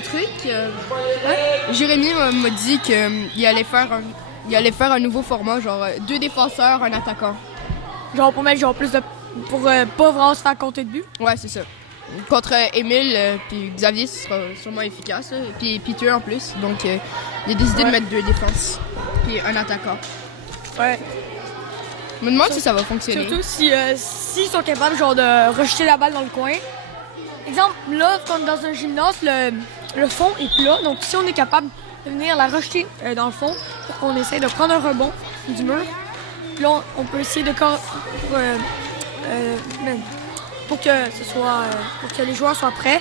un truc. Jérémy m'a dit qu'il allait faire un nouveau format, genre 2 défenseurs, un attaquant. Genre pour mettre genre plus de... pour pas vraiment se faire compter de but. Ouais, c'est ça. Contre Émile puis Xavier, ce sera sûrement efficace. Là. Puis Peter en plus. Donc, il a décidé de mettre 2 défenses. Puis un attaquant. Ouais. Je me demande si ça va fonctionner. Surtout s'ils sont capables genre de rejeter la balle dans le coin. Exemple, là, comme dans un gymnase, le fond est plat. Donc, si on est capable de venir la rejeter dans le fond pour qu'on essaie de prendre un rebond du mur, puis là, on peut essayer de... pour que les joueurs soient prêts,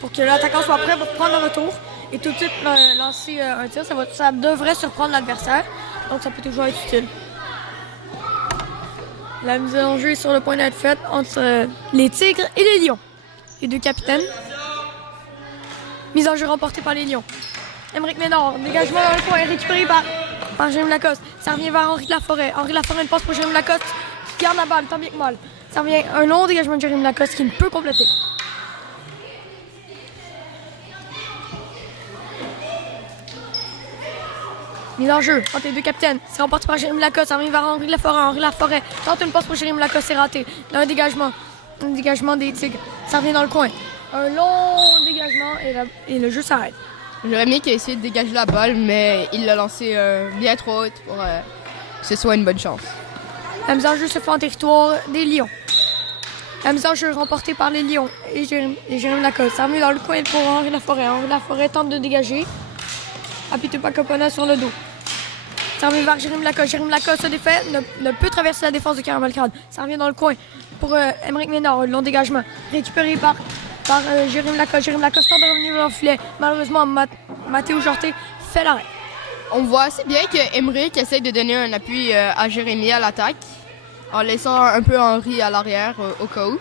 pour que l'attaquant soit prêt pour prendre le retour et tout de suite lancer un tir. Ça devrait surprendre l'adversaire. Donc, ça peut toujours être utile. La mise en jeu est sur le point d'être faite entre les Tigres et les Lions. Les 2 capitaines. Mise en jeu remportée par les Lions. Émeric Ménard, dégagement dans le coin, récupéré par Jérémy Lacoste. Ça revient vers Henri Laforêt. Henri Laforêt, une passe pour Jérémy Lacoste qui garde la balle, tant bien que mal. Ça revient un long dégagement de Jérémy Lacoste qui ne peut compléter. Mise en jeu entre les 2 capitaines. C'est remporté par Jérémy Lacoste. Ça revient vers Henri Laforêt. Henri Laforêt tente une passe pour Jérémy Lacoste, c'est raté. Un dégagement des Tigres. Ça revient dans le coin. Un long dégagement et le jeu s'arrête. Jérémy qui a essayé de dégager la balle, mais il l'a lancé bien trop haute pour que ce soit une bonne chance. La mise en jeu se fait en territoire des Lions. La mise en jeu remportée par les Lions et Jérémy Lacoste. Ça revient dans le coin pour Henri Laforêt. Henri Laforêt tente de dégager. Peter Pacopona sur le dos. Ça revient vers Jérémy Lacoste. Jérémy Lacoste se défait, ne peut traverser la défense de Caramel-Crade. Ça revient dans le coin pour Émeric Ménard, long dégagement. Récupéré par Jérémy Lacoste. Jérémy Lacoste tente de revenir dans le filet. Malheureusement, Mathéo Jorté fait l'arrêt. On voit assez bien que Émeric essaie de donner un appui à Jérémy à l'attaque, en laissant un peu Henri à l'arrière au cas où.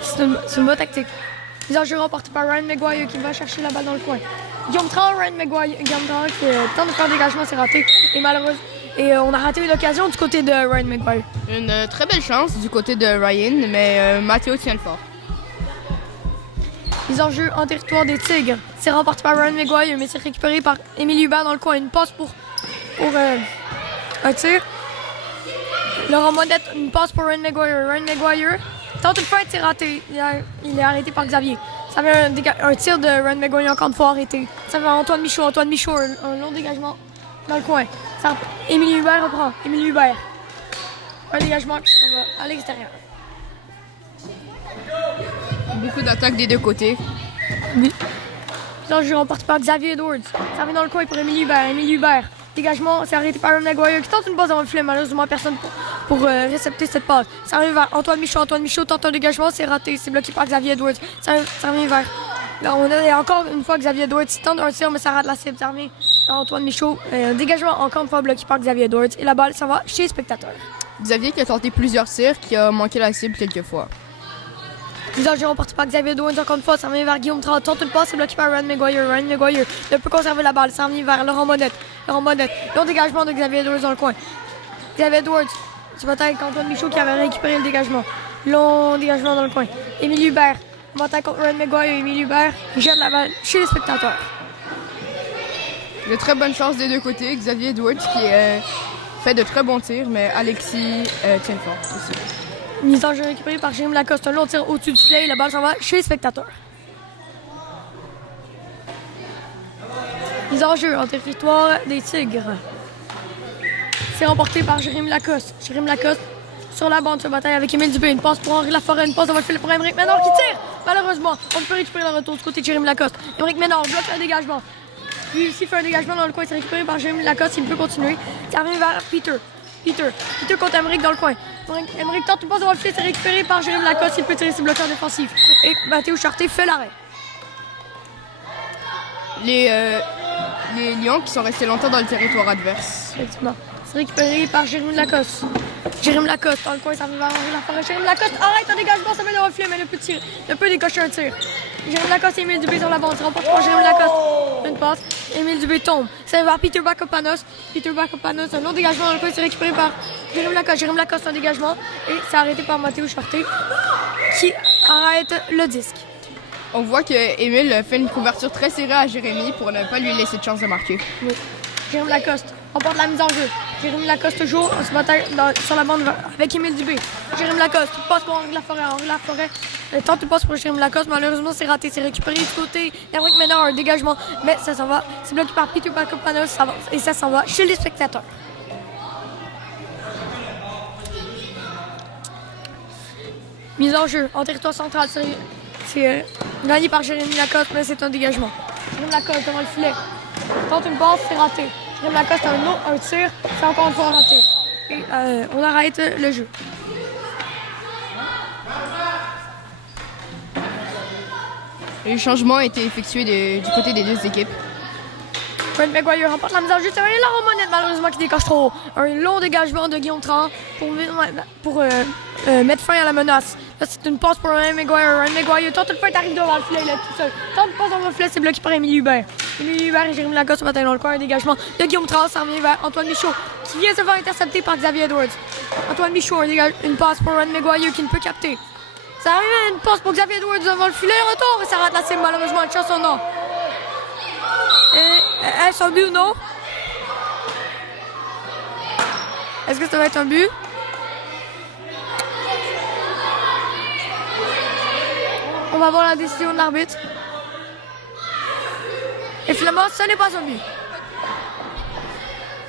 C'est une bonne tactique. Mise en jeu remporté par Ryan Maguire qui va chercher la balle dans le coin. Guillaume Tran, Ryan Maguire, Guillaume Tran qui tente de faire un dégagement, c'est raté. Et malheureusement, on a raté l'occasion du côté de Ryan Maguire. Une très belle chance du côté de Ryan, mais Mathéo tient le fort. Mise en jeu en territoire des Tigres. C'est remporté par Ryan Maguire, mais c'est récupéré par Émilie Hubert dans le coin. Une passe pour un tir. Laurent Monette, une passe pour Ryan Maguire. Ryan Maguire tente une feinte, c'est raté. Il est arrêté par Xavier. Ça fait un tir de Ryan Maguire encore une fois arrêté. Ça fait Antoine Michaud, un long dégagement dans le coin. Émilie Hubert reprend. Émilie Hubert. Un dégagement qui s'en va à l'extérieur. Beaucoup d'attaques des 2 côtés. Oui. Là, je remporte par Xavier Edwards. Ça revient dans le coin pour Émilie Hubert. Émilie Hubert. Dégagement, c'est arrêté par Ryan Maguire qui tente une passe dans le filet. Malheureusement, personne pour récepter cette passe. Ça revient vers Antoine Michaud. Antoine Michaud tente un dégagement, c'est raté. C'est bloqué par Xavier Edwards. Ça revient vers... Là, on a encore une fois Xavier Edwards. Il tente un tir, mais ça rate la cible. Ça revient vers Antoine Michaud. Un dégagement encore une fois bloqué par Xavier Edwards. Et la balle, ça va chez les spectateurs. Xavier qui a tenté plusieurs tirs, qui a manqué la cible quelques fois. Mise en jeu remporté par Xavier Edwards encore une fois. Ça revient vers Guillaume Tran. Tente une passe, c'est bloqué par Ryan Maguire. Ryan Maguire ne peut conserver la balle. Ça revient vers Laurent Monette. Long dégagement de Xavier Edwards dans le coin. Xavier Edwards se bat avec Antoine Michaud qui avait récupéré le dégagement. Long dégagement dans le coin. Émilie Hubert bataille contre Ryan Maguire. Émilie Hubert jette la balle chez les spectateurs. De très bonnes chances des 2 côtés. Xavier Edwards qui fait de très bons tirs, mais Alexis tient le fort aussi. Mise en jeu récupérée par Jérémy Lacoste. Un long tir au-dessus du filet. La balle s'en va chez les spectateurs. Mise en jeu en territoire des Tigres. C'est remporté par Jérémy Lacoste. Jérémy Lacoste sur la bande se bataille avec Émile Dubé. Une passe pour Henri Laforêt. Une passe dans le filet pour Émeric Ménard qui tire. Malheureusement, on peut récupérer le retour du côté de Jérémy Lacoste. Émeric Ménard bloque un dégagement. Lui aussi fait un dégagement dans le coin. C'est récupéré par Jérémy Lacoste. Il peut continuer. Ça revient vers Peter contre Émeric dans le coin. Émeric tente une passe dans le filet. C'est récupéré par Jérémy Lacoste. Il peut tirer ses bloqueurs défensifs. Et Mathéo Charté fait l'arrêt. Les Lions qui sont restés longtemps dans le territoire adverse. Effectivement. C'est récupéré par Jérémy Lacoste. Jérémy Lacoste dans le coin, ça va vers Henri Laforêt. Jérémy Lacoste arrête un dégagement, ça met le reflet, mais ne peut décocher un tir. Jérémy Lacoste et Émile Dubé sur la bande. C'est remporté par Jérémy Lacoste. Une passe. Émile Dubé tombe. Ça va vers Peter Bacopanos. Un long dégagement dans le coin, c'est récupéré par Jérémy Lacoste. Jérémy Lacoste, un dégagement. Et c'est arrêté par Mathéo Charté qui arrête le disque. On voit que Émile fait une couverture très serrée à Jérémy pour ne pas lui laisser de chance de marquer. Oui. Jérémy Lacoste remporte la mise en jeu. Jérémy Lacoste toujours se bataille sur la bande avec Émile Dubé. Jérémy Lacoste passe pour Henri Laforêt. Henri Laforêt tente de passe pour Jérémy Lacoste. Malheureusement, c'est raté. C'est récupéré du côté d'Henrik Ménard. Un dégagement, mais ça s'en va. C'est bloqué par Peter Pacopanos et ça s'en va chez les spectateurs. Mise en jeu en territoire central. C'est gagné par Jérémy Lacoste, mais c'est un dégagement. Jérémy Lacoste devant le filet. Tente une passe, c'est raté. Jérémy Lacoste a un tir, c'est encore une fois raté. Et on arrête le jeu. Les changements ont été effectués du côté des deux équipes. Brent McGuire remporte la mise en jeu. C'est Laurent Monette, malheureusement, qui décoche trop haut. Un long dégagement de Guillaume Tran pour mettre fin à la menace. Là, c'est une passe pour Ryan McGuire. Ryan McGuire tente une fois, arrive devant le filet, il est tout seul. Tente une passe devant le filet, c'est bloqué par Émilie Hubert. Émilie Hubert et Jérémy Lacoste se battent dans le coin. Un dégagement de Guillaume Tran. Ça revient vers Antoine Michaud, qui vient se faire intercepter par Xavier Edwards. Antoine Michaud, une passe pour Ryan McGuire qui ne peut capter. Ça arrive à une passe pour Xavier Edwards devant le filet. Retour et ça rate la cible, malheureusement. Une chance au nom. Est-ce un but ou non? Est-ce que ça va être un but? On va voir la décision de l'arbitre. Et finalement, ce n'est pas un but.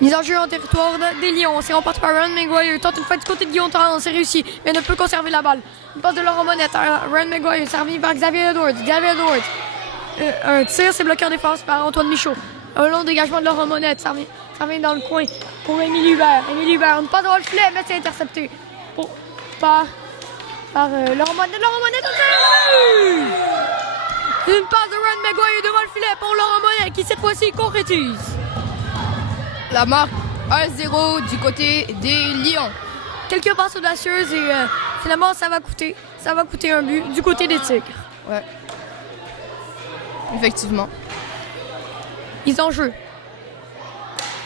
Mise en jeu en territoire des Lions. C'est remporté par Ryan McGuire. Tente une fois du côté de Guillaume Tran. C'est réussi, mais ne peut conserver la balle. Une passe de Laurent Monette. Ryan McGuire, servi par Xavier Edwards. Xavier Edwards. Un tir, c'est bloqué en défense par Antoine Michaud. Un long dégagement de Laurent Monette. Ça vient dans le coin pour Émilie Hubert. Émilie Hubert, une passe devant le filet, mais c'est intercepté par Laurent Monette. Laurent Monette, une passe de Ryan McGuire devant le filet pour Laurent Monette qui cette fois-ci concrétise. La marque 1-0 du côté des Lions. Quelques passes audacieuses et finalement ça va coûter un but du côté des Tigres. Ouais. Effectivement. Mise en jeu.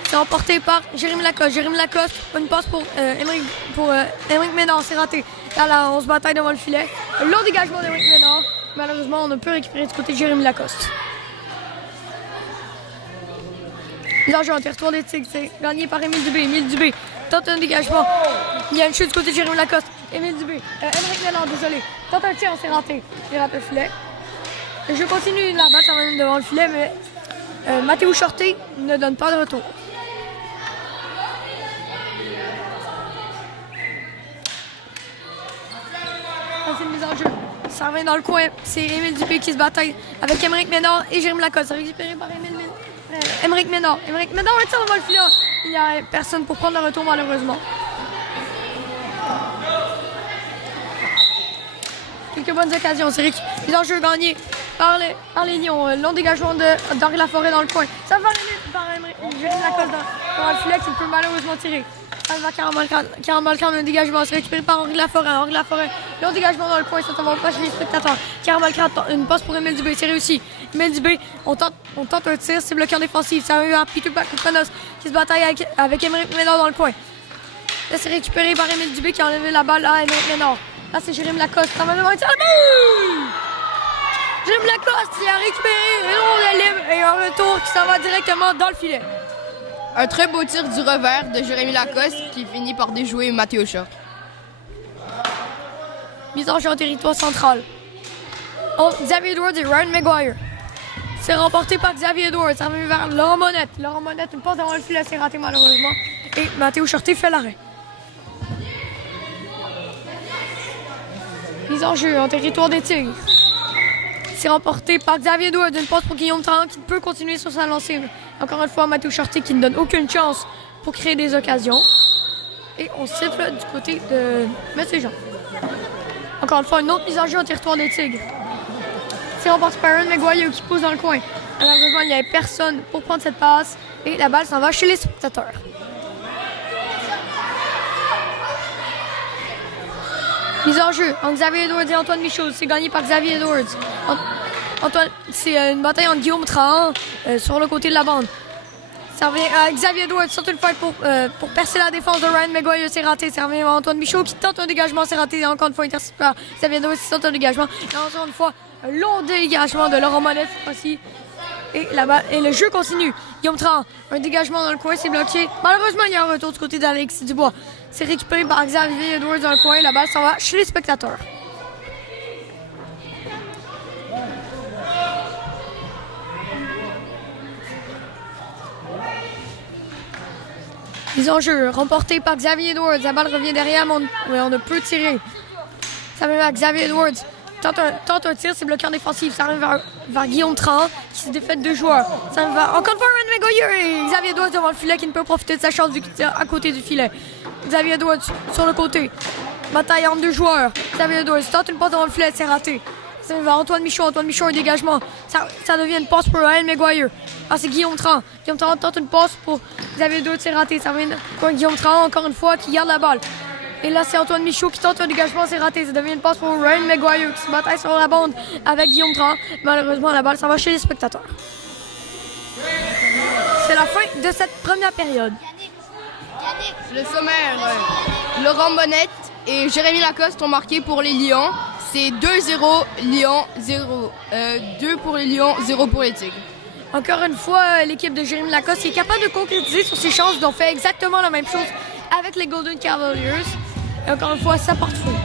C'est remporté par Jérémy Lacoste. Jérémy Lacoste, une passe pour Henrik Ménard, c'est raté. Là, on se bataille devant le filet. Un long dégagement d'Henrik Ménard. Malheureusement, on ne peut récupérer du côté de Jérémy Lacoste. Mise en jeu en territoire des Tigres, c'est gagné par Émile Dubé. Émile Dubé tente un dégagement. Il y a une chute du côté de Jérémy Lacoste. Émile Dubé, Henrik Ménard, désolé. Tente un tir, c'est raté. Il rate le filet. Je continue la balle, ça va devant le filet, mais Mathéo Shorté ne donne pas de retour. C'est une mise en jeu. Ça revient dans le coin. C'est Émile Dupé qui se bataille avec Émeric Ménard et Jérémy Lacoste. Récupéré par Émeric Ménard. Émeric Ménard, un tir devant le filet. Il n'y a personne pour prendre le retour, malheureusement. Quelques bonnes occasions. C'est mise en jeu gagné par les Lions. Long dégagement d'Henri Laforêt dans le coin. Ça va arriver par Jérémy Lacoste dans le filet qui peut malheureusement tirer. Ça va Caramalcan, un dégagement. C'est récupéré par Henri Laforêt. Henri Laforêt, long dégagement dans le coin. Ça ne va pas chez les spectateurs. Caramalcan, une passe pour Émile Dubé. C'est réussi. Émile Dubé, on tente un tir. C'est bloqué en défensive. Ça va à Peter Pacopanos qui se bataille avec Émeric Ménard dans le coin. Là, c'est récupéré par Émile Dubé qui a enlevé la balle à Émeric Ménard. Là, c'est Jérémy Lacoste. Ça va devant un tir. Jérémy Lacoste qui a récupéré une rondelle libre et un retour qui s'en va directement dans le filet. Un très beau tir du revers de Jérémy Lacoste qui finit par déjouer Mathéo Short. Mise en jeu en territoire central. Xavier Edwards et Ryan McGuire. C'est remporté par Xavier Edwards. Ça revient vers Laurent Monette. Laurent Monette, une passe devant le filet, c'est raté malheureusement. Et Mathéo Shorté fait l'arrêt. Mise en jeu en territoire des Tigres. C'est remporté par Xavier Edwards, une passe pour Guillaume Tran qui peut continuer sur sa lancée. Encore une fois, Mathéo Shorté qui ne donne aucune chance pour créer des occasions. Et on siffle du côté de M. Jean. Encore une fois, une autre mise en jeu en territoire des Tigres. C'est remporté par Aaron McGuire qui pousse dans le coin. Malheureusement, il n'y avait personne pour prendre cette passe. Et la balle s'en va chez les spectateurs. Mise en jeu entre Xavier Edwards et Antoine Michaud. C'est gagné par Xavier Edwards. C'est une bataille entre Guillaume Tran sur le côté de la bande. Ça revient à Xavier Edwards, surtout une fight pour percer la défense de Ryan McGuire. C'est raté. Ça revient à Antoine Michaud qui tente un dégagement. C'est raté. Encore une fois, intercepté par Xavier Edwards qui tente un dégagement. Et encore une fois, Un long dégagement de Laurent Monette cette fois-ci. Et le jeu continue. Guillaume Tran, un dégagement dans le coin, c'est bloqué. Malheureusement, il y a un retour du côté d'Alexis Dubois. C'est récupéré par Xavier Edwards dans le coin. La balle s'en va chez les spectateurs. Les enjeux remportés par Xavier Edwards. La balle revient derrière, mais on ne peut tirer. Ça va vers Xavier Edwards. Tente un tir, c'est bloqué en défensive. Ça arrive vers Guillaume Tran, qui s'est défait de 2 joueurs. Ça va encore une fois Ryan McGuire et Xavier Edwards devant le filet qui ne peut profiter de sa chance vu qu'il tire à côté du filet. Xavier Edwards sur le côté. Bataille entre 2 joueurs. Xavier Edwards tente une passe devant le filet, c'est raté. Ça va vers Antoine Michaud, un dégagement. Ça devient une passe pour Ryan McGuire. Ah, c'est Guillaume Tran. Guillaume Tran tente une passe pour Xavier Edwards, c'est raté. Ça vient pour Guillaume Tran, encore une fois, qui garde la balle. Et là, c'est Antoine Michaud qui tente un dégagement, c'est raté. Ça devient une passe pour Ryan McGuire qui se bataille sur la bande avec Guillaume Tran. Malheureusement, la balle s'en va chez les spectateurs. C'est la fin de cette première période. Le sommaire, Laurent Monette et Jérémy Lacoste ont marqué pour les Lions. C'est 2-0 Lions, 2 pour les Lions, 0 pour les Tigres. Encore une fois, l'équipe de Jérémy Lacoste est capable de concrétiser sur ses chances. Ils ont fait exactement la même chose avec les Golden Cavaliers. Et encore une fois, ça porte fruit.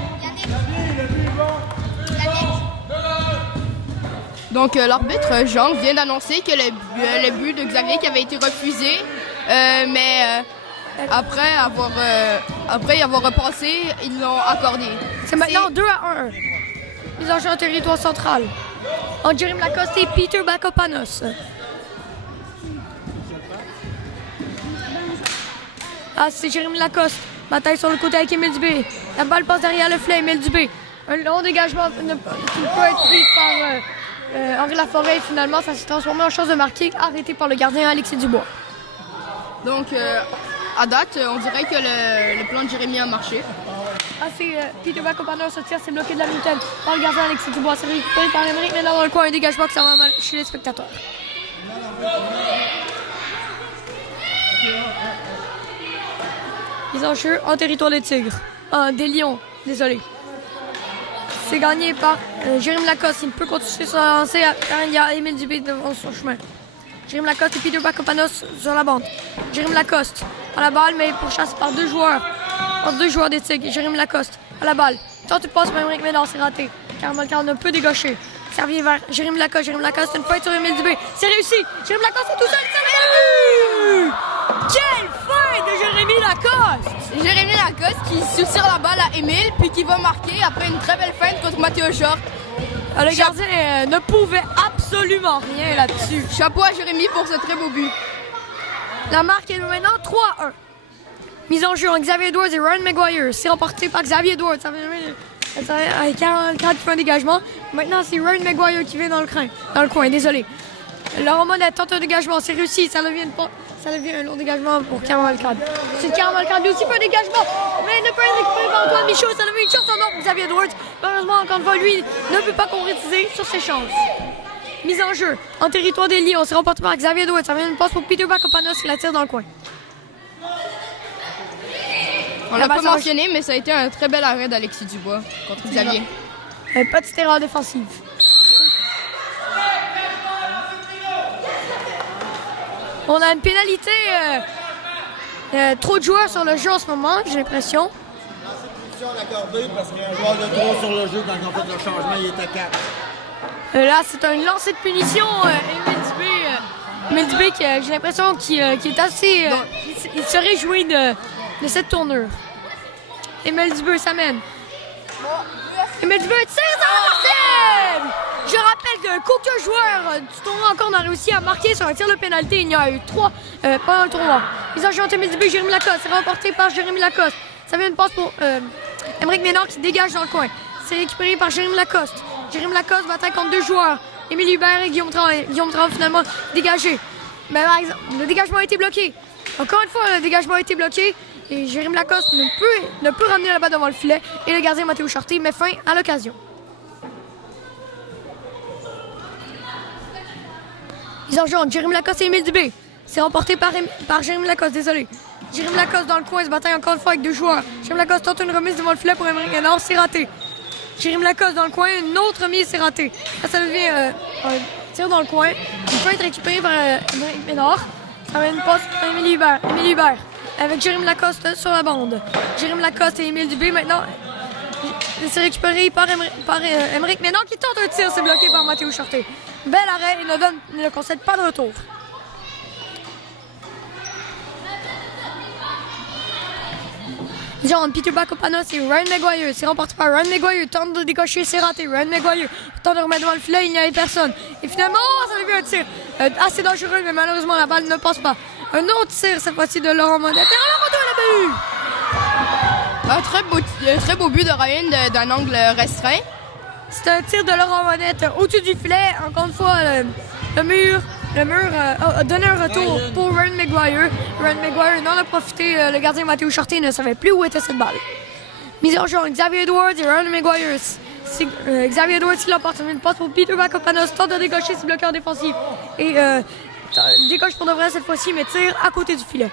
Donc, l'arbitre Jean vient d'annoncer que le but de Xavier qui avait été refusé, mais après y avoir repassé, ils l'ont accordé. C'est maintenant 2-1. Ils ont joué en territoire central. En Jérémy Lacoste et Peter Bakopanos. Ah, c'est Jérémy Lacoste. Bataille sur le côté avec Émile Dubé. La balle passe derrière le filet, Émile Dubé. Un long dégagement qui peut être pris par Henri Laforêt. Finalement, ça s'est transformé en chance de marquer, arrêté par le gardien Alexis Dubois. Donc, à date, on dirait que le plan de Jérémy a marché. Ah, c'est Peter Bakopanos, ce tir, c'est bloqué de la mitaine par le gardien Alexis Dubois. C'est récupéré par Émeric, mais là dans le coin, un dégagement qui s'en va mal chez les spectateurs. Ils ont jeu en territoire des Tigres. Des Lions, désolé. C'est gagné par Jérémy Lacoste. Il peut continuer sur la lancée. Il y a Émile Dubé devant son chemin. Jérémy Lacoste et Peter Bakopanos sur la bande. Jérémy Lacoste à la balle, mais pourchassé par 2 joueurs. Entre 2 joueurs des Tigres. Jérémy Lacoste à la balle. Tente de passe pour Émeric Ménard, c'est raté. Carl ne peut dégaucher. Servi vers Jérémy Lacoste. Jérémy Lacoste, une feinte sur Émile Dubé. C'est réussi. Jérémy Lacoste est tout seul. C'est le but! Quelle feinte de Jérémy Lacoste! Jérémy Lacoste qui soutire la balle à Émile, puis qui va marquer après une très belle feinte contre Mathéo Short. Le gardien ne pouvait absolument rien là-dessus. Chapeau à Jérémy pour ce très beau but. La marque est maintenant 3-1. Mise en jeu en Xavier Edwards et Ryan McGuire. C'est remporté par Xavier Edwards. Ça fait Carl qui fait un dégagement. Maintenant, c'est Ryan McGuire qui vient dans le coin. Désolé. Laurent Monette tente un dégagement. C'est réussi. Ça devient un long dégagement pour Carl Cad. C'est Carl Cad lui aussi fait un dégagement. Mais il ne peut être récupéré par Antoine Michaud. Ça devient une chance en or pour Xavier Edwards. Malheureusement, encore une fois, lui ne peut pas concrétiser sur ses chances. Mise en jeu en territoire des Lions. C'est remporté par Xavier Edwards. Ça vient une passe pour Peter Bakopanos qui la tire dans le coin. On l'a pas mentionné, mais ça a été un très bel arrêt d'Alexis Dubois contre Xavier. Petite erreur défensive. On a une pénalité. Trop de joueurs sur le jeu en ce moment, j'ai l'impression. C'est une punition accordée parce qu'il y a un joueur de trop sur le jeu quand ils ont fait le changement, il était 4. Là, c'est un lancer de punition. Émile Dubé, j'ai l'impression qu'il est assez... il se réjouit de cette tournure. Émile Dubé s'amène. Émile Dubé tire, ça va possible! Je rappelle que qu'aucun joueur du tournoi encore n'a réussi à marquer sur un tir de pénalité. Il y a eu 3 pendant le tournoi. Ils ont joué entre Émile Dubé et Jérémy Lacoste. C'est remporté par Jérémy Lacoste. Ça vient une passe pour Émeric Ménard qui dégage dans le coin. C'est récupéré par Jérémy Lacoste. Jérémy Lacoste bataille contre 2 joueurs. Émile Hubert et Guillaume Tran. Guillaume Tran finalement dégagé. Mais par exemple, le dégagement a été bloqué. Encore une fois, le dégagement a été bloqué. Et Jérémy Lacoste ne peut ramener la balle devant le filet. Et le gardien Mathéo Charté met fin à l'occasion. Ils en jouent Jérémy Lacoste et Émile Dubé. C'est remporté par Jérémy Lacoste, désolé. Jérémy Lacoste dans le coin, se bataille encore une fois avec 2 joueurs. Jérémy Lacoste tente une remise devant le filet pour Émeric Ménard, c'est raté. Jérémy Lacoste dans le coin, une autre mise, c'est raté. Là, ça devient un tir dans le coin. Il peut être récupéré par Émeric Ménard. Ça va être une passe pour Émilie Hubert. Émilie Hubert avec Jérémy Lacoste sur la bande. Jérémy Lacoste et Émile Dubé maintenant. C'est récupéré par Émeric Ménard qui tente un tir, c'est bloqué par Mathéo Charté. Bel arrêt, il ne concède pas de retour. Genre Peter Bacopanos et Ryan Maguire. C'est remporté par Ryan Maguire. Tente de décocher, c'est raté. Ryan Maguire tente de remettre devant le filet, il n'y avait personne. Et finalement, ça devient un tir assez dangereux, mais malheureusement, la balle ne passe pas. Un autre tir, cette fois-ci, de Laurent Monette. Et Laurent Monette, Un très beau but de Ryan d'un angle restreint. c'est un tir de Laurent Monette au-dessus du filet. Encore une fois, le mur a donné un retour pour Ryan Maguire. Ryan Maguire n'en a profité. Le gardien Mathéo Charté ne savait plus où était cette balle. Mise en jeu, Xavier Edwards et Ryan Maguire. C'est Xavier Edwards qui l'emporte. Une passe pour Peter Bacopanos. Tente de décocher ses bloqueurs défensifs. Et décoche pour de vrai cette fois-ci, mais tire à côté du filet.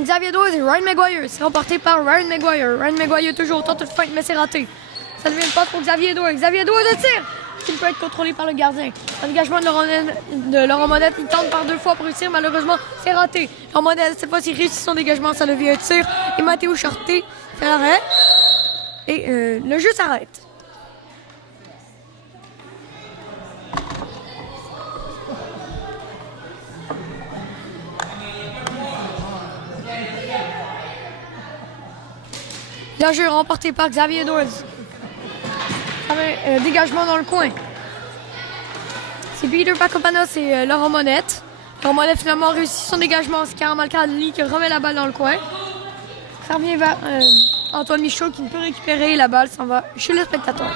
Xavier Edwards et Ryan Maguire. C'est remporté par Ryan Maguire. Ryan Maguire toujours tente de feinte, mais c'est raté. Ça devient une passe pour Xavier Edwards. Xavier Edwards de tir qui peut être contrôlé par le gardien. L'engagement de Laurent Monette, il tente par 2 fois pour réussir. Malheureusement, c'est raté. Laurent Monette, cette fois-ci, réussit son dégagement. Ça devient un tir. Et Mathéo Charté fait l'arrêt. Et le jeu s'arrête. Le jeu remporté par Xavier Edwards. Dégagement dans le coin. C'est Peter Bacopanos et Laurent Monette. Laurent Monette finalement réussit son dégagement. C'est Karamal Kadli qui remet la balle dans le coin. Ça revient vers Antoine Michaud qui ne peut récupérer. La balle s'en va chez le spectateur.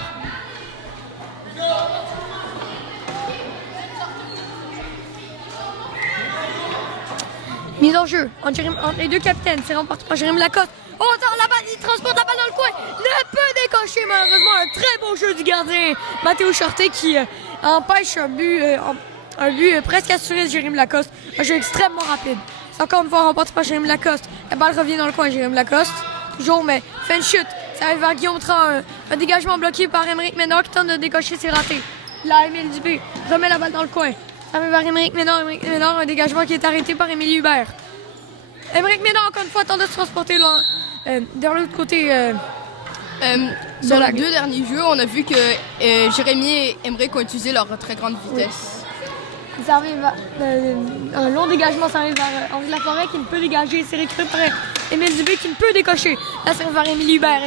Mise en jeu entre les deux capitaines. C'est remporté par Jérémy Lacoste. Oh, la balle, il transporte la balle dans le coin. Ne peut décocher malheureusement. Un très beau jeu du gardien Mathéo Charté qui empêche un but presque assuré de Jérémy Lacoste. Un jeu extrêmement rapide. C'est encore une fois remporté par Jérémy Lacoste. La balle revient dans le coin. Jérémy Lacoste. Toujours, mais fait une chute. Ça arrive vers Guillaume Tran. Un dégagement bloqué par Émeric Ménard qui tente de décocher, c'est raté. Là, Émile Dubé remet la balle dans le coin. Ça arrive vers Émeric Ménard. Émeric Ménard, un dégagement qui est arrêté par Émilie Hubert. Émeric Ménard, encore une fois, tente de se transporter de l'autre côté. Sur les 2 derniers jeux, on a vu que Jérémy et Émeric ont utilisé leur très grande vitesse. Oui. Ça arrive un long dégagement, ça arrive vers Henri Laforêt qui ne peut dégager. C'est récupéré par Émile Dubé qui ne peut décocher. Là, ça arrive vers Émilie Hubert.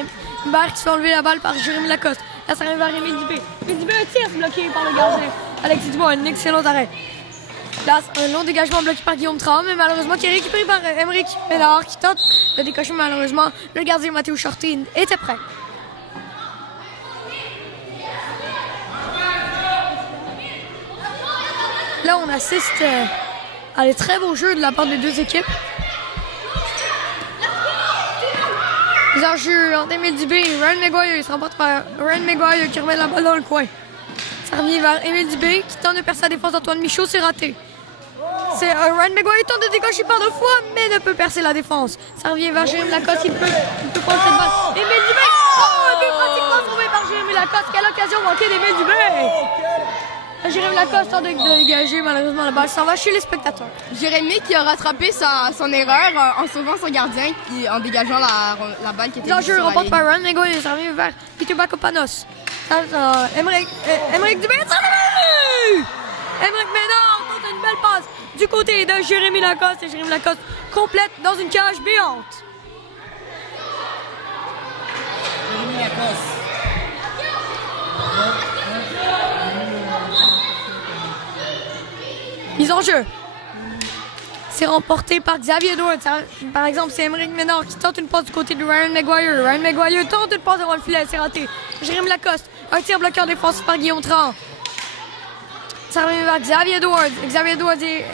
Hubert qui se fait enlever la balle par Jérémy Lacoste. Là, ça arrive vers Émile Dubé. Émile Dubé, un tir bloqué par le gardien. Alexis Dubois, un excellent arrêt. Là, un long dégagement bloqué par Guillaume Tran, mais malheureusement qui est récupéré par Émeric Ménard qui tente de décocher. Malheureusement, le gardien Mathéo Charté était prêt. Là, on assiste à des très beaux jeux de la part des deux équipes. Les enjeux entre Émile Dubé et Ryan Maguire. Il se remporte par Ryan Maguire qui remet la balle dans le coin. Ça revient vers Émile Dubé qui tente de percer la défense d'Antoine Michaud, c'est raté. C'est Ryan Maguire tente de décocher par 2 fois, mais ne peut percer la défense. Ça revient vers Jérémy Lacoste, il peut prendre cette balle. Émile Dubé! Oh, un but pratiquement sauvé par Jérémy Lacoste. Quelle occasion manquée d'Émile Dubé! Jérémy Lacoste tente de dégager, malheureusement la balle s'en va chez les spectateurs. Jérémy qui a rattrapé son erreur en sauvant son gardien en dégageant la balle qui était L'enjeu sur la remporte ligne. par Ryan Maguire, ça revient vers Peter Bacopanos. Émeric Dubé, ça le but! Émeric Ménard tente une belle passe du côté de Jérémy Lacoste et Jérémy Lacoste complète dans une cage béante. Jérémy Lacoste. Mise en jeu. C'est remporté par Xavier Edwards. Par exemple, c'est Émeric Ménard qui tente une passe du côté de Ryan Maguire. Ryan Maguire tente une passe devant le filet, c'est raté. Jérémy Lacoste, un tir bloqueur défensif par Guillaume Tran. Ça revient vers Xavier Edwards. Xavier Edwards et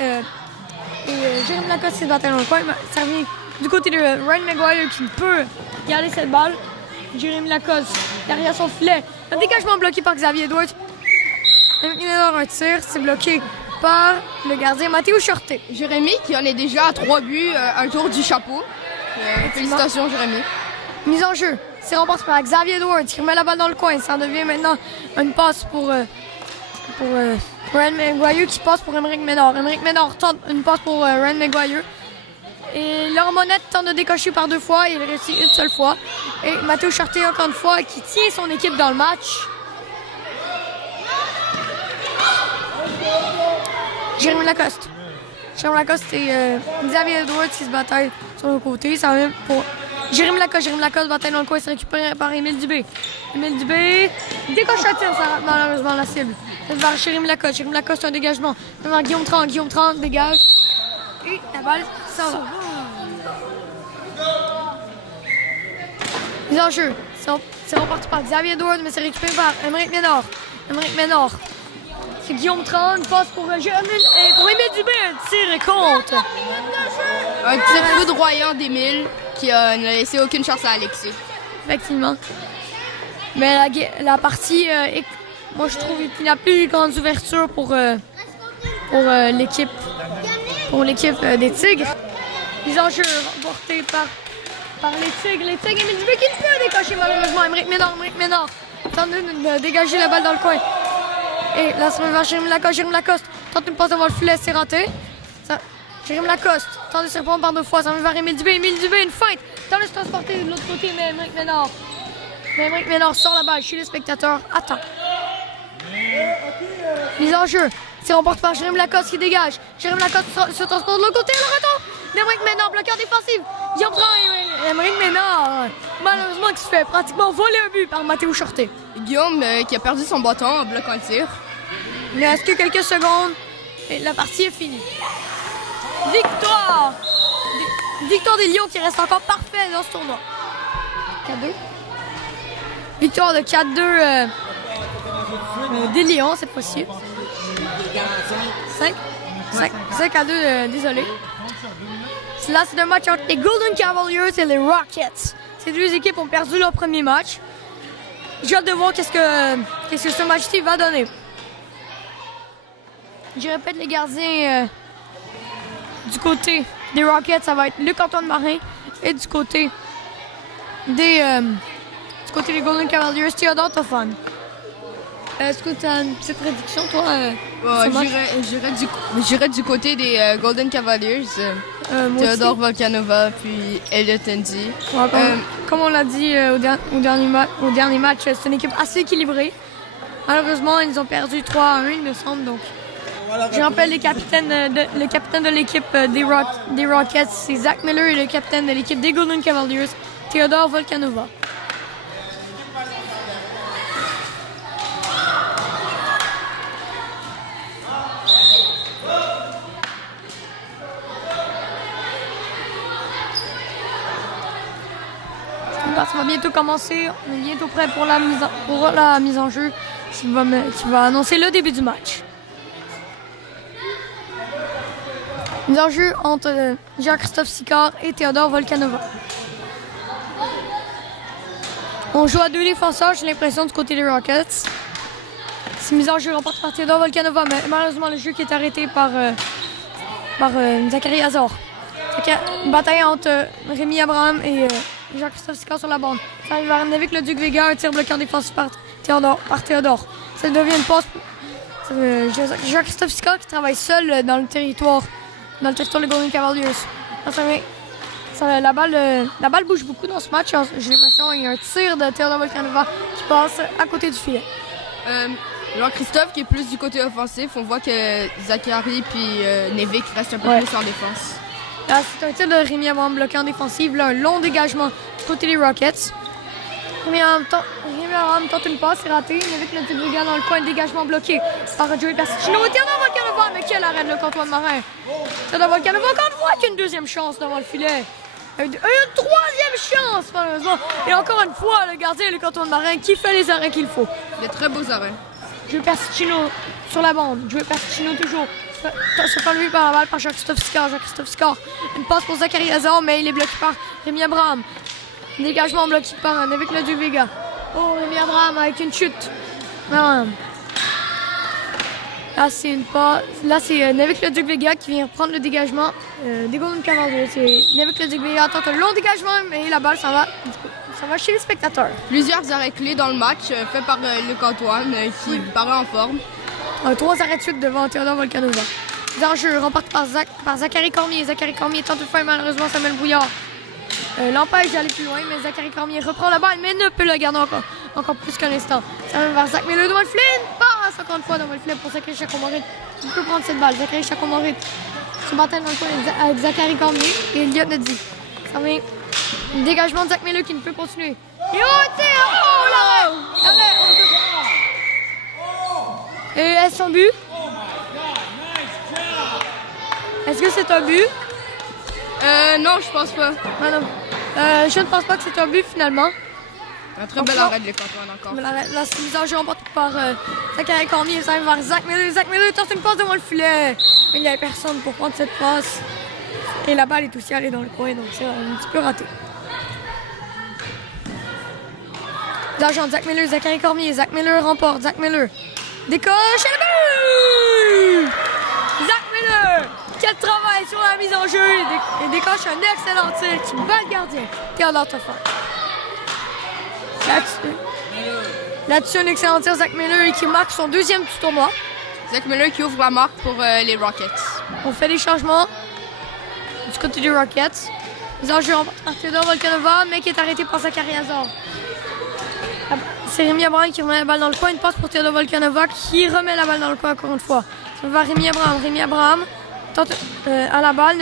Jérémy Lacoste qui se battent dans le coin. Ça revient du côté de Ryan Maguire qui peut garder cette balle. Jérémy Lacoste derrière son filet. Un dégagement bloqué par Xavier Edwards. Émeric Ménard, un tir, c'est bloqué par le gardien Mathéo Charté. Jérémy qui en est déjà à 3 buts, un tour du chapeau. Félicitations, Jérémy. Mise en jeu. C'est remporté par Xavier Edwards qui remet la balle dans le coin. Ça devient maintenant une passe pour Ryan Maguire qui passe pour Émeric Ménard. Émeric Ménard tente une passe pour Ryan Maguire. Et Laurent Monette tente de décocher par 2 fois. Il réussit une seule fois. Et Mathéo Chartier, encore une fois, qui tient son équipe dans le match. Jérémy Lacoste. Jérémy Lacoste et Xavier Edwards qui se bataillent sur le côté. Ça va pour Jérémy Lacoste bataille dans le coin. C'est récupéré par Émile Dubé. Émile Dubé décoche la tire, ça rate malheureusement la cible. C'est vers Jérémy Lacoste. Jérémy Lacoste, un dégagement. Devant Guillaume Trant. Guillaume Trant dégage. Et la balle s'en va. Mise en jeu. C'est remporté par Xavier Edwards, mais c'est récupéré par Émeric Ménard. Émeric Ménard. C'est Guillaume Trant, une passe pour Émile Dubé, un tir et compte. Un tir foudroyant d'Émile qui n'a laissé aucune chance à Alexis. Effectivement. Mais la partie, moi je trouve qu'il n'y a plus de grandes ouvertures pour l'équipe des Tigres. Mise en jeu remportée par les Tigres. Les Tigres, Émile Dubé qui ne peut décocher malheureusement. Émeric Ménard tente de dégager la balle dans le coin. Et là, ça va vers Jérémy Lacoste. Jérémy Lacoste tente une passe devant le filet, c'est raté. Jérémy Lacoste tente de se répondre par 2 fois. Ça va vers Émile Dubé. Émile Dubé, une feinte. Tente de se transporter de l'autre côté, mais Émeric Ménard. Émeric Ménard sort la balle chez les spectateurs. Attends. Mise en jeu. C'est remporté par Jérémy Lacoste qui dégage. Jérémy Lacoste se transporte de l'autre côté. Le retour d'Émeric Ménard, bloqueur défensif. Guillaume Trant et Émeric Ménard, malheureusement, qui se fait pratiquement voler un but par Mathéo Chartier. Guillaume qui a perdu son bâton en bloquant le tir. Il ne reste que quelques secondes et la partie est finie. Victoire! Victoire des Lions qui reste encore parfait dans ce tournoi. 4-2. Victoire de 4-2 des Lions cette fois-ci. 5-2, désolé. Là, c'est un match entre les Golden Cavaliers et les Rockets. Ces 2 équipes ont perdu leur premier match. J'ai hâte de voir qu'est-ce que ce match-ci va donner. Je répète, les gardiens du côté des Rockets, ça va être Luc-Antoine Marin. Et du côté des Golden Cavaliers, Théodore Toffan. Est-ce que tu as une petite prédiction, toi? J'irais du côté des Golden Cavaliers. Théodore Volcanova, puis Elliot Andy. Ouais, comme on l'a dit au dernier match, c'est une équipe assez équilibrée. Malheureusement, ils ont perdu 3-1, il me semble. Donc, je rappelle le capitaine de l'équipe des Rockets, c'est Zach Miller, et le capitaine de l'équipe des Golden Cavaliers, Théodore Volcanova. Ça va bientôt commencer. On est bientôt prêt pour la mise en jeu qui va annoncer le début du match. Mise en jeu entre Jean-Christophe Sicard et Théodore Volcanova. On joue à 2 défenseurs, j'ai l'impression, du côté des Rockets. C'est mise en jeu remportée par Théodore Volcanova, mais malheureusement le jeu qui est arrêté par Zachary Azor. Une bataille entre Rémi Abraham et Jean-Christophe Sicard sur la bande. Ça arrive avec le Duc Vega, un tir bloqué en défense par Théodore. Ça devient une passe pour Jean-Christophe Sicard qui travaille seul dans le territoire des Golden Cavaliers. La balle bouge beaucoup dans ce match. J'ai l'impression qu'il y a un tir de Théodore Volcanova qui passe à côté du filet. Jean-Christophe qui est plus du côté offensif. On voit que Zachary et Nevic restent un peu plus en défense. Là, c'est un tir de Rémi Abraham bloqué en défensive. Là, un long dégagement du côté des Rockets. Rémi Abraham tente une passe, c'est raté. Avec le Duc dans le coin, dégagement bloqué par Joey Pasticino. Théodore Volcanova, mais quel arrêt de Luc-Antoine Marin. Théodore Volcanova, encore une fois, qui a une deuxième chance devant le filet. Une 3e chance, malheureusement. Et encore une fois, le gardien Luc-Antoine Marin qui fait les arrêts qu'il faut. Des très beaux arrêts. Joey Pasticino sur la bande. Joey Pasticino toujours. Se fait enlever par la balle par Jean-Christophe Sicard. Une passe pour Zachary Azor, mais il est bloqué par Rémi Abraham. Dégagement bloqué par avec le Duc Vega. Oh, Rémi Abraham avec une chute. Là, c'est une passe. Là, c'est Nevik le Duc Vega qui vient prendre le dégagement des Golden Cavaliers. C'est Nevik le Duc Vega tente un long dégagement, mais la balle s'en va chez les spectateurs. Plusieurs arrêts clés dans le match faits par Luc Antoine qui paraît en forme. 3 arrêts de suite devant Théodore Volcanova. Les enjeux remportés par Zachary Cormier. Zachary Cormier tente de faire malheureusement Samuel Brouillard. L'empêche d'aller plus loin, mais Zachary Cormier reprend la balle, mais ne peut le garder encore plus qu'un instant. Ça va vers Zach Miller devant le filet, une passe encore une fois devant le filet pour Zachary Chacomorit. Il peut prendre cette balle. Zachary Chacomorit se bataille dans le coin avec Zachary Cormier et Elliott Neddy. Ça vient dégagement de Zach Miller qui ne peut continuer. Et l'arrêt! Et est-ce son but? Est-ce que c'est un but? Non, je pense pas. Ah non. Je ne pense pas que c'est un but finalement. Un très bel arrêt de Luc Antoine encore. La mise en jeu remportée par Zachary Cormier. Ça va vers Zach Miller. Zach Miller tente une passe devant le filet. Mais il n'y avait personne pour prendre cette passe. Et la balle est aussi allée dans le coin, donc c'est un petit peu raté. L'agent de Zach Miller, Zachary Cormier. Zach Miller remporte. Zach Miller décoche et le but! Zach Miller! Quel travail sur la mise en jeu et décoche un excellent tir qui bat le gardien. Théodore Toffin. Là-dessus, un excellent tir Zach Miller qui marque son 2e du tournoi. Zach Miller qui ouvre la marque pour les Rockets. On fait des changements du côté des Rockets. Les enjeux remportés par Théodore Volcanova, mais qui est arrêté par Zachary Hazard. C'est Rémi Abraham qui remet la balle dans le coin. Une passe pour Théodore Volcanova qui remet la balle dans le coin encore une fois. Ça va Rémi Abraham. Rémi Abraham tente à la balle.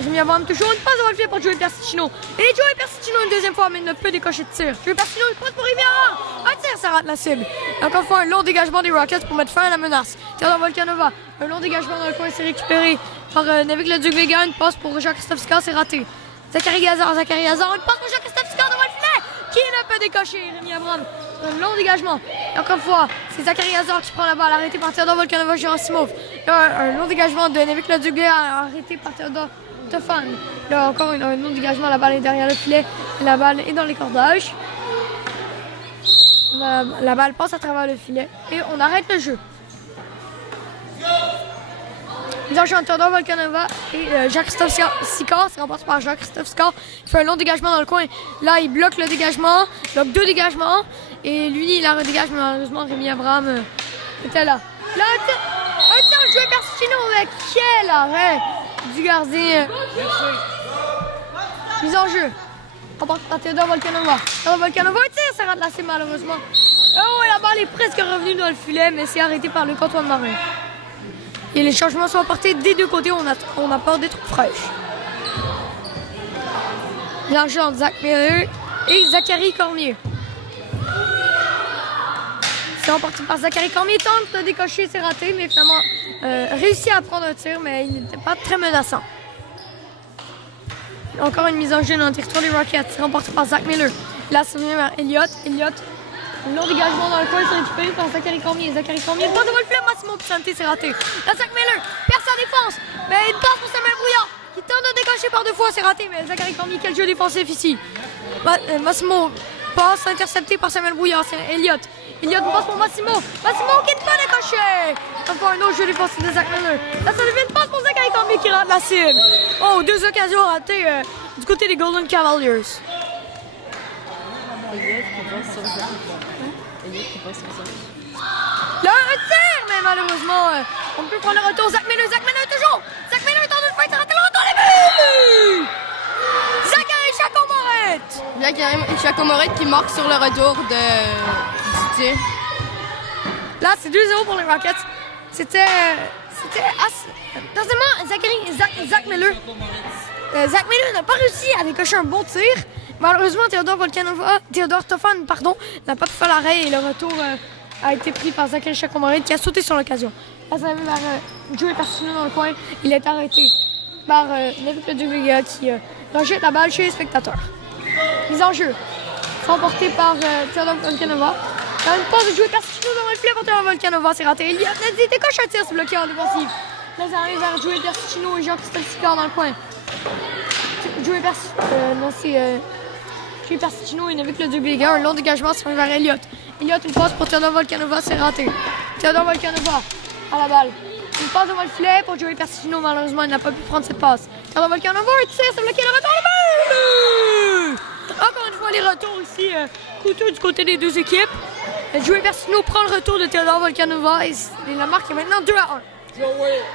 Rémi Abraham toujours une passe devant le filet pour Joey Persicino. Et Joey Persicino une 2e fois, mais il ne peut décocher de tir. Joey Persicino, une passe pour Rémi Abraham. Un tir, ça rate la cible. Et encore une fois, un long dégagement des Rockets pour mettre fin à la menace. Théodore Volcanova, un long dégagement dans le coin, c'est récupéré par Nevik le Duc Vega. Une passe pour Jean-Christophe Sicard, c'est raté. Zachary Hazard, une passe pour Jean-Christophe Sicard devant le filet. Qui ne peut décocher? Rémi Abraham, un long dégagement. Et encore une fois, c'est Zachary Hazard qui prend la balle, arrêté par Théodore Volcanova, Gerasimov. Un long dégagement de Nevik le Duc Vega, arrêté par Théodore Toffin. Là encore un long dégagement, la balle est derrière le filet, et la balle est dans les cordages. La balle passe à travers le filet et on arrête le jeu. Jean Théodore Volcanova et Jean-Christophe Sicard, c'est remporté par Jean-Christophe Sicard. Il fait un long dégagement dans le coin. Là, il bloque le dégagement, bloque 2 dégagements. Et lui, il a un dégage, mais malheureusement, Rémi Abraham était là. Là, un tir de Joey Persicino avec quel arrêt du gardien. Mise en jeu. Remporté par Théodore Volcanova. Théodore Volcanova, un tir, ça rate la cible malheureusement. Oh, la balle est presque revenue dans le filet, mais c'est arrêté par le Antoine Marin. Et les changements sont apportés des deux côtés, on apporte des troupes fraîches. L'agent de Zach Miller et Zachary Cormier. C'est remporté par Zachary Cormier, tente de décocher, c'est raté, mais finalement réussit à prendre un tir, mais il n'était pas très menaçant. Encore une mise en jeu dans le territoire des Rockets, c'est remporté par Zach Miller. Là, c'est venu vers Elliott. Un long dégagement dans le coin, c'est récupéré par Zachary Cormier. Zachary Cormier, une passe devant le filet, Massimo Picente, c'est raté. Là, Zach Miller perd sa défense, mais une passe pour Samuel Brouillard qui tente de décocher par 2 fois, c'est raté. Mais Zachary Cormier, quel jeu défensif ici. Massimo passe intercepté par Samuel Brouillard, c'est Elliott. Elliott passe pour Massimo qui ne peut pas décocher. Encore un autre jeu défensif de Zach Miller. Là, ça devient une passe pour Zachary Cormier qui rate la cible. Oh, 2 occasions ratées du côté des Golden Cavaliers. Là, un tir, mais malheureusement, on peut prendre le retour. Zach Miller toujours. Zach Miller tente de le faire, c'est le retour, les buts! Zachary Chacomorit qui marque sur le retour du tir. Là, c'est 2-0 pour les Rockets. C'était assez... Personnellement, Zach Miller n'a pas réussi à décocher un bon tir. Malheureusement, Théodore Toffin n'a pas pu faire l'arrêt et le retour a été pris par Zachary Chacomorit qui a sauté sur l'occasion. Là, ça va vers Joey Persicino dans le coin. Il est arrêté par Nevik le Duc Vega qui rejette la balle chez les spectateurs. Mise en jeu. Remporté par Théodore Volcanova. Dans une passe de Joey Persicino dans le filet pour Théodore Volcanova, c'est raté. Il décoche un tir, c'est bloqué en défensive. Là, ça arrive vers Joey Persicino et Jean-Christophe Sicard dans le coin. Joey Persicino et Nevik le Duc Vega, un long dégagement sur vers Elliott. Elliott, une passe pour Théodore Volcanova, c'est raté. Théodore Volcanova à la balle. Une passe devant le filet pour Joey Persicino. Malheureusement, il n'a pas pu prendre cette passe. Théodore Volcanova, un tir, c'est bloqué, le retour, le but! Encore une fois, les retours ici, coûteux du côté des deux équipes. Joey Persicino prend le retour de Théodore Volcanova et la marque est maintenant 2-1.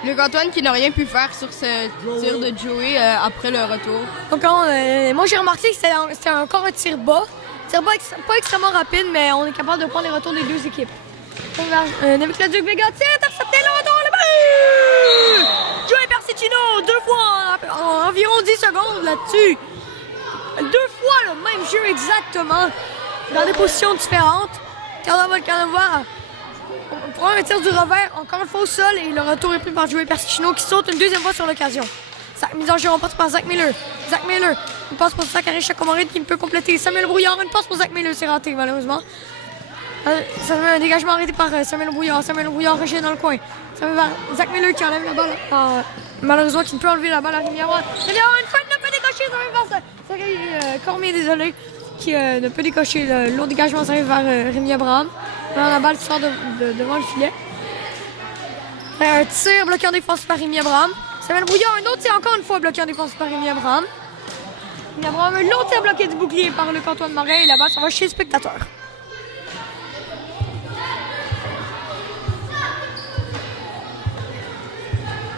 Luc-Antoine qui n'a rien pu faire sur ce tir de Joey après le retour. Donc, moi, j'ai remarqué que c'était encore un tir bas. Tir bas pas extrêmement rapide, mais on est capable de prendre les retours des deux équipes. Avec le Duc Vega, tire, intercepté, le retour, le but! Joey Persicino, 2 fois en environ 10 secondes là-dessus. 2 fois le même jeu exactement, dans des positions différentes. Théodore Volcanova prend un tir du revers, encore une fois au sol, et le retour est pris par Joey Persicino qui saute une deuxième fois sur l'occasion. Mise en jeu, on passe par Zach Miller. Zach Miller, une passe pour Zachary Chacomarid qui ne peut compléter. Samuel Brouillard, une passe pour Zach Miller, c'est raté malheureusement. Ça fait un dégagement arrêté par Samuel Brouillard. Samuel Brouillard rejette dans le coin. Ça fait vers Zach Miller qui enlève la balle. Malheureusement, qui ne peut enlever la balle à Rémi Abraham. Rémi Abraham, une faute, ne peut décocher. Ça fait vers Zachary Cormier, désolé, qui ne peut décocher. Le long dégagement, ça arrive vers Rémi Abraham. Alors, la balle sort devant le filet. Un tir bloqué en défense par Rémi Abraham. Samuel Brouillard, un autre tir encore une fois bloqué en défense par Rémi Abraham. Rémi Abraham, un long tir bloqué du bouclier par Luc-Antoine Marin. Et la balle, ça va chez les spectateurs.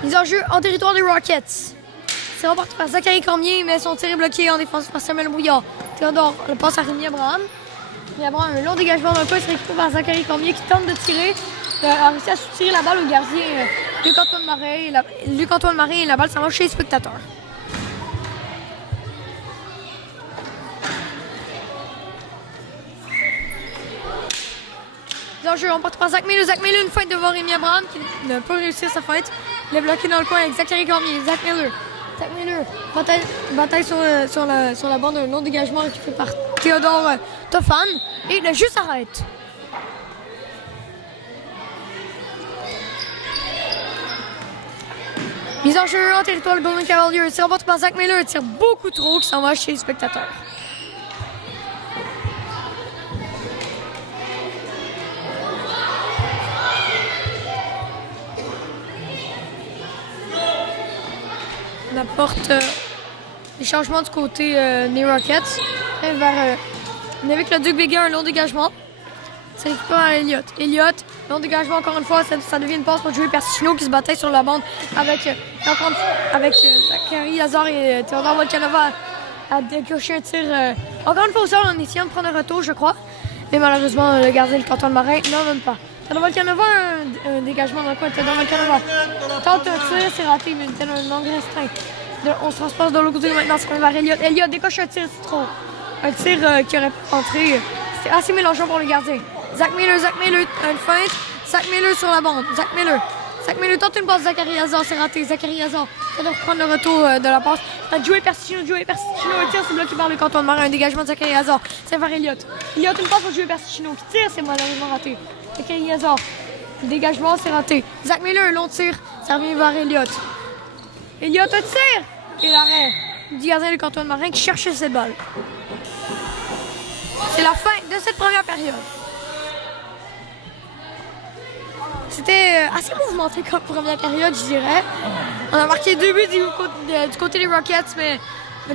Mise en jeu en territoire des Rockets. C'est remporté par Zachary Cormier, mais son tir est bloqué en défense par Samuel Brouillard. Théodore le passe à Rémi Abraham. Rémi Abraham, un long dégagement d'un coin, c'est récupéré par Zachary Cormier qui tente de tirer. A réussi à soutirer la balle au gardien Luc-Antoine Marin. Luc-Antoine Marin et la balle s'en va chez les spectateurs. Mise en jeu, on porte par Zach Miller. Zach Miller, une feinte devant Rémi Abraham qui ne peut réussir sa feinte. Il est bloqué dans le coin avec Zachary Cormier. Zach Miller. Zach Miller, bataille sur la bande, un long dégagement récupéré par Théodore Toffan. Et le jeu s'arrête. Mise en jeu en territoire, le Golden Cavaliers. C'est remporté par Zach Miller. Il tire beaucoup trop qui s'en va chez les spectateurs. On apporte les changements du côté des Rockets. Avec le Duc Vega, un long dégagement. C'est récupéré par Elliott. Elliott, long dégagement encore une fois, ça devient une passe pour Joey Persicino qui se battait sur la bande avec Zachary Hazard et Théodore Volcanova à décocher un tir encore une fois au sol en essayant de prendre un retour, je crois. Mais malheureusement, le gardien Luc-Antoine Marin, non, même pas. Théodore Volcanova, un dégagement dans le coin. Théodore Volcanova tente un tir, c'est raté, mais il un angle restreint. On se transpose de l'autre côté maintenant, c'est vers Elliott. Elliott décoche un tir, c'est trop. Un tir qui aurait pu entrer. C'était assez mélangeant pour le gardien. Zach Miller, une feinte. Zach Miller sur la bande. Zach Miller tente une passe. Zachary Hazard, c'est raté. Zachary Hazard va reprendre le retour de la passe. Joey Persicino, un tir, c'est bloqué par Luc-Antoine Marin. Un dégagement de Zachary Hazard. C'est vers Elliott. Elliott, une passe pour Joey Persicino qui tire, c'est malheureusement raté. Zachary Hazard, le dégagement, c'est raté. Zach Miller, un long tir, ça revient vers Elliott. Elliott, un tir! Et l'arrêt du gardien Luc-Antoine Marin qui cherchait cette balle. C'est la fin de cette première période. C'était assez mouvementé comme première période, je dirais. On a marqué 2 buts du côté des Rockets, mais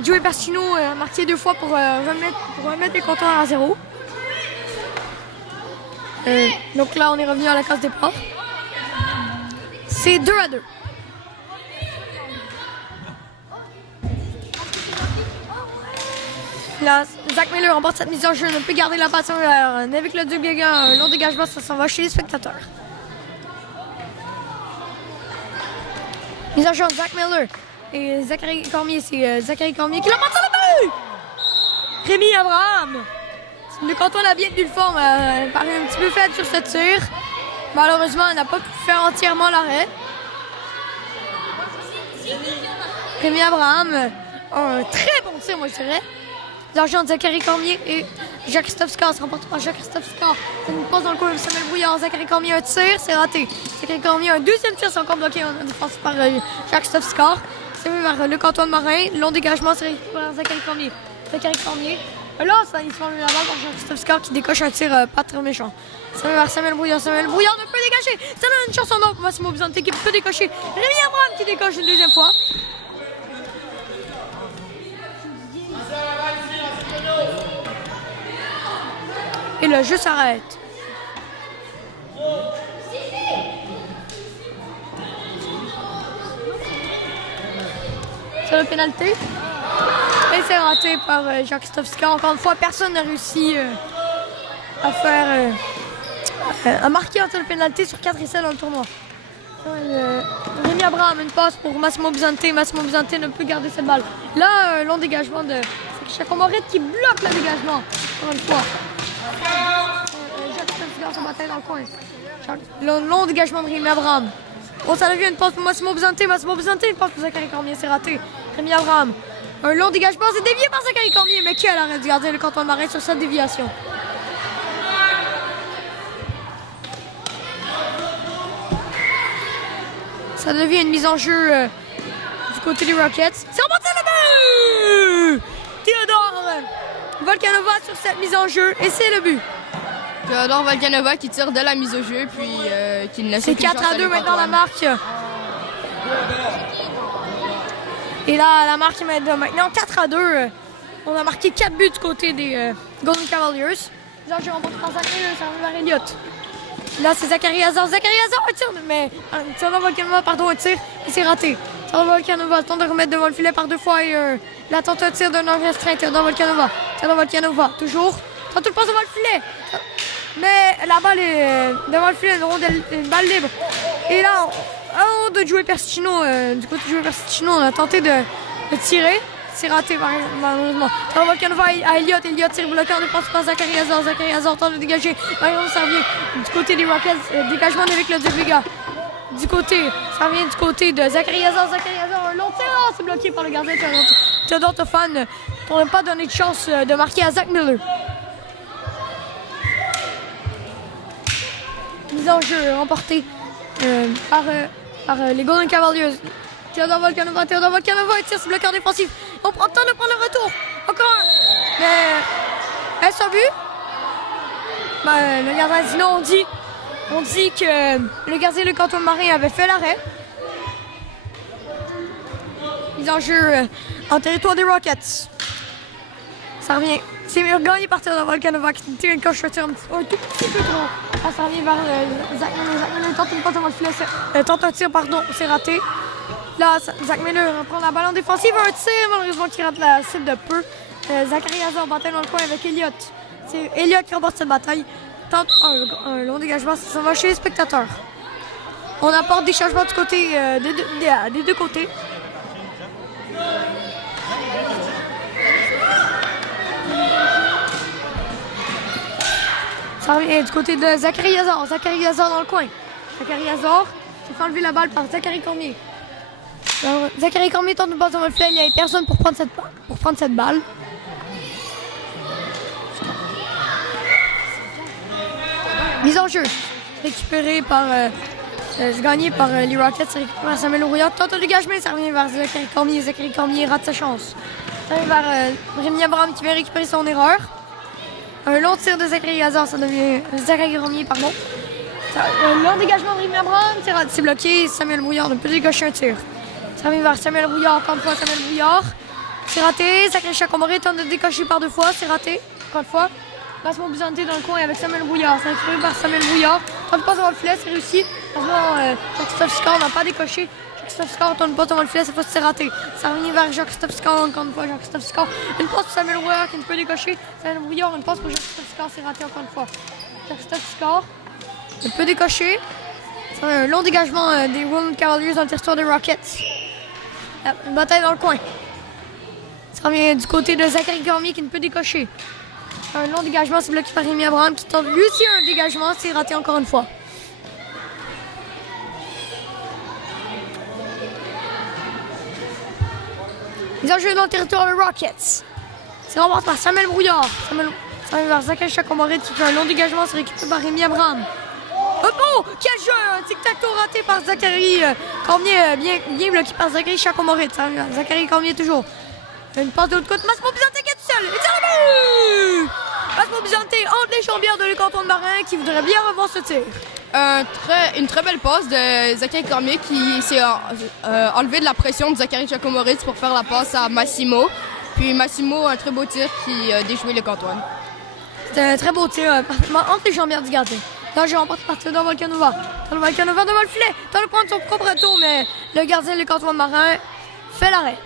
Joey Persicino a marqué 2 fois pour remettre les compteurs à 0. Donc là, on est revenu à la case départ. C'est 2-2. Là, Zach Miller remporte cette mise en jeu, ne peut garder la passe avec le Duc Vega, un long dégagement, ça s'en va chez les spectateurs. Mise en jeu, Zach Miller et Zachary Cormier, c'est Zachary Cormier qui l'emporte sur le but! Rémi Abraham! Luc-Antoine a bien tenu le fort, mais paraît un petit peu faible sur ce tir. Malheureusement, il n'a pas pu faire entièrement l'arrêt. Rémi Abraham, un très bon tir, moi je dirais. L'argent de Zachary Cormier et Jacques-Christophe Scar, c'est remporté par Jacques-Christophe Scar. C'est une passe dans le coin de Samuel Brouillard. Zachary Cormier, un tir, c'est raté. Zachary Cormier, un deuxième tir, c'est encore bloqué en défense par Jacques-Christophe Scar. C'est mis vers Luc-Antoine Marin. Long dégagement, c'est récupéré par Zachary Cormier. Zachary Cormier, Là, ça, il se fait enlever la balle par Jean-Christophe Scar qui décoche un tir pas très méchant. Ça va vers Samuel Brouillard. Samuel Brouillard ne peut dégager. Ça donne une chance en or pour Massimo Bisonte qui peut décocher. Rémi Abraham qui décoche une deuxième fois. Et le jeu s'arrête. C'est le pénalité. Et c'est raté par Jean-Christophe Scar. Encore une fois, personne n'a réussi à faire à marquer un tel pénalité sur 4 essais dans le tournoi. Rémi Abraham, une passe pour Massimo Bisonte. Massimo Bisonte ne peut garder cette balle. Là, long dégagement de Chaco Moret qui bloque le dégagement. Encore une fois. Jean-Christophe Scar se bataille dans le coin. Le long dégagement de Rémi Abraham. Oh, ça devient une passe pour Massimo Bisonte. Massimo Bisonte, une passe pour Zachary Cormier, c'est raté. Rémi Abraham. Un long dégagement, c'est dévié par Zachary Cormier, mais quel arrêt de gardien le canton Marais sur cette déviation. Ça devient une mise en jeu du côté des Rockets. C'est remonté le but! Théodore Volkanova sur cette mise en jeu, et c'est le but. Théodore Volkanova qui tire de la mise au jeu, puis qui ne laisse c'est 4-2 maintenant la marque. Et là, la marque est maintenant 4-2. On a marqué 4 buts du côté des Golden Cavaliers. Là, j'ai remporté par Zachary, ça arrive vers Elliott. Là, c'est Zachary Hazard. Zachary Hazard, un tir, mais Théodore Volkanova, pardon, un tir, et c'est raté. Théodore Volkanova tente de remettre devant le filet par 2 fois et la tente un tir d'un angle restreint. Théodore Volkanova, toujours. Tente le passe devant le filet. Mais la balle est devant le filet, une balle libre. Et là, on de jouer Persicino, du côté de jouer Persicino, on a tenté de tirer. C'est raté malheureusement. Théodore Volkanova à Elliott. Elliott tire bloqué en défense par Zachary Hazard. Zachary Hazard tente de dégager. Marion, ça revient du côté des Rockets. Dégagement avec le Vega. Du côté, ça revient du côté de Zachary Hazard. Zachary Hazard, un long tir. Oh, c'est bloqué par le gardien Théodore Toffan pour ne pas donner de chance de marquer à Zach Miller. Mise en jeu remportée par les Golden Cavaliers. Théodore Volkanova, il tire ce bloqueur défensif. On prend le temps de prendre le retour. Encore un. Mais est-ce un but? Le gardien dit non, on dit que le gardien de canton Marais avait fait l'arrêt. Mise en jeu en territoire des Rockets. Ça revient. C'est gagné par Théodore Volkanova qui tire une coche, un tout petit peu trop. Ah, ça revient vers Zach Miller. Zach Miller tente une passe devant le filet. Tente un tir, pardon, c'est raté. Là, Zach Miller prend la balle en défensive, un tir, malheureusement qui rate la cible de peu. Zachary Hazard bataille dans le coin avec Elliott. C'est Elliott qui remporte cette bataille. Tente un long dégagement, ça va chez les spectateurs. On apporte des changements du côté, des deux côtés. Ça revient du côté de Zachary Hazard. Zachary Hazard dans le coin. Zachary Hazard s'est fait enlever la balle par Zachary Cormier. Alors, Zachary Cormier tente de passer dans le filet. Il n'y avait personne pour prendre cette balle. Mise en jeu. Récupéré par... gagné par les Rockets. C'est récupéré par Samuel Brouillard. Tente le dégagement. Ça revient vers Zachary Cormier. Zachary Cormier rate sa chance. Ça revient vers Rémi Abraham qui vient récupérer son erreur. Un long tir de Zachary Hazard, ça devient Zachary Cormier, pardon. Un long dégagement de Rémi Abraham, c'est bloqué. Samuel Brouillard ne peut décocher un tir. Ça revient vers Samuel Brouillard, encore une fois Samuel Brouillard. C'est raté. Zachary Chacomoré tente de décocher par 2 fois, c'est raté. Encore une fois. Massimo Bisonte dans le coin avec Samuel Brouillard. C'est récupéré par Samuel Brouillard. Tente pas devant le filet, c'est réussi. Maintenant, Jean-Christophe Scar n'a pas décoché. Jean-Christophe Scar tente pas devant le filet, cette fois c'est raté. Ça revient vers Jean-Christophe Scar, encore une fois Jean-Christophe Scar. Une passe pour Samuel Brouillard qui ne peut décocher. Samuel Brouillard, une passe pour Jean-Christophe Scar, c'est raté encore une fois. Jean-Christophe Scar ne peut décocher. C'est un long dégagement des Golden Cavaliers dans le territoire des Rockets. Une bataille dans le coin. Ça revient du côté de Zachary Cormier qui ne peut décocher. Un long dégagement, c'est bloqué par Rémi Abraham qui tente lui aussi un dégagement, c'est raté encore une fois. Ils ont joué dans le territoire des Rockets. C'est remporté par Samuel Brouillard. Ça va vers Zachary Chacomoré qui fait un long dégagement, c'est récupéré par Rémi Abraham. Oh, quel jeu! Un tic-tac-toe raté par Zachary Cormier, bien bloqué par Zachary Chacomoré. Zachary Cormier toujours. Une passe de l'autre côté, Massimo Bisonte qui est tout seul. balle. Et tire le but! Passe pour Bizanté entre les chambières de le canton de Marin qui voudrait bien revoir ce tir. Une très belle passe de Zachary Cormier qui s'est enlevé de la pression de Zachary Chaco-Moritz pour faire la passe à Massimo. Puis Massimo, un très beau tir qui a déjoué le Antoine. C'était un très beau tir, parfaitement entre les jambières du gardien. Là, j'ai remporté partir dans Volcanova. Dans le Volcanova devant le filet. Dans le prendre son propre tour, mais le gardien, le Antoine Marin, fait l'arrêt.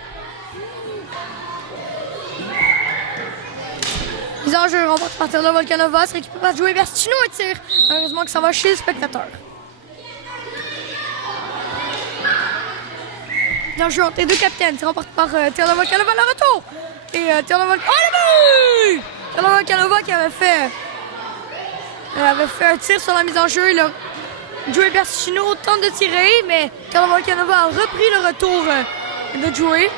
Les enjeux remportent partir de Volcanova. C'est récupéré par Joey Bertino et tire. Heureusement que ça va chez le spectateur. Bien joué entre les deux capitaines. C'est remporté par Théodore Volcanova le retour. Et Théodore Volcanova. Oh le but! Théodore Volcanova qui avait fait un tir sur la mise en jeu. Joey Bertino tente de tirer, mais Théodore Volcanova a repris le retour de Joey.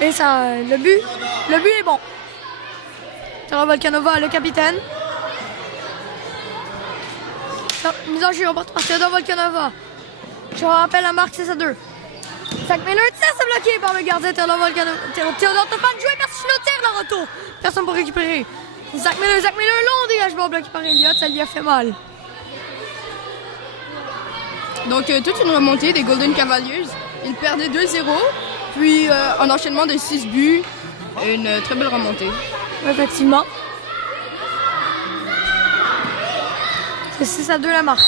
Et ça, le but est bon. Théodore Volcanova, le capitaine. Mise en jeu remportée par Théodore Volcanova. Je rappelle la marque 6-2. Zach Miller tire, c'est bloqué par le gardien Théodore Volcanova. Théodore Tofan, Joey Bertino tire le retour. Personne pour récupérer. Zach Miller, long dégagement bloqué par Elliott, ça lui a fait mal. Donc toute une remontée des Golden Cavaliers. Ils perdaient 2-0, puis un enchaînement de 6 buts. Une très belle remontée. Effectivement. C'est 6-2 la marque.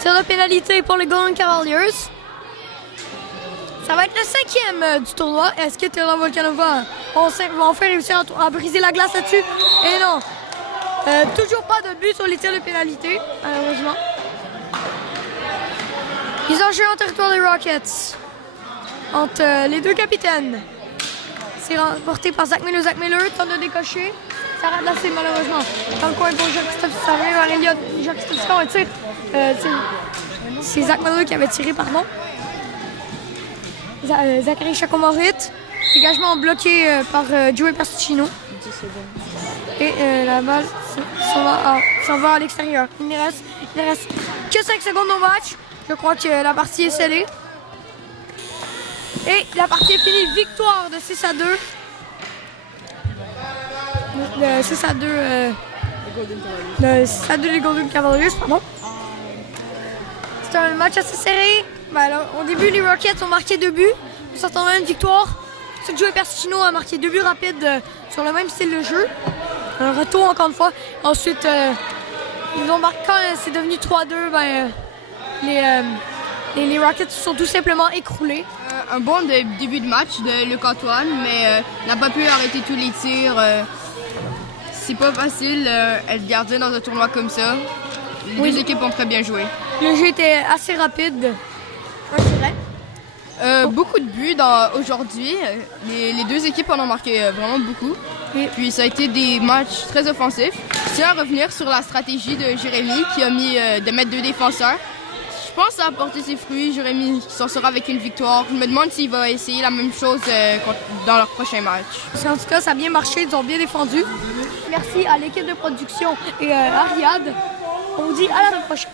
Tir de pénalité pour les Golden Cavaliers. Ça va être le 5e du tournoi. Est-ce que Théodore Volcanova va enfin réussir à briser la glace là-dessus? Et non. Toujours pas de but sur les tirs de pénalité, malheureusement. Ils ont joué en territoire des Rockets. Entre les deux capitaines. C'est remporté par Zach Miller. Zach Miller tente de décocher. Ça rate la cible, malheureusement. Dans le coin pour Jacques-Christophe, ça revient vers Elliott. Jacques-Christophe, un tir. C'est Zach Miller qui avait tiré, pardon. Zachary Chaco-Moritz. Dégagement bloqué par Joey Bertino. Et la balle s'en va à l'extérieur. Il ne reste que 5 secondes au match. Je crois que la partie est scellée. Et la partie est finie. Victoire de 6-2. 6-2 les Golden Cavaliers, pardon. C'était un match assez serré. Alors, au début, les Rockets ont marqué 2 buts. On s'attendait à une victoire. C'est que Joey Bertino a marqué 2 buts rapides sur le même style de jeu. Un retour encore une fois. Ensuite, ils ont marqué quand c'est devenu 3-2. Les Rockets se sont tout simplement écroulés. Un bon début de match de Luc Antoine, mais n'a pas pu arrêter tous les tirs. C'est pas facile être gardien dans un tournoi comme ça. Les deux équipes ont très bien joué. Le jeu était assez rapide, je dirais. Beaucoup de buts aujourd'hui. Les deux équipes en ont marqué vraiment beaucoup. Et puis ça a été des matchs très offensifs. Je tiens à revenir sur la stratégie de Jérémy qui a mis de mettre 2 défenseurs. Je pense que ça a apporté ses fruits. Jérémy s'en sort avec une victoire. Je me demande s'il va essayer la même chose dans leur prochain match. En tout cas, ça a bien marché. Ils ont bien défendu. Merci à l'équipe de production et à Riyad. On vous dit à la prochaine.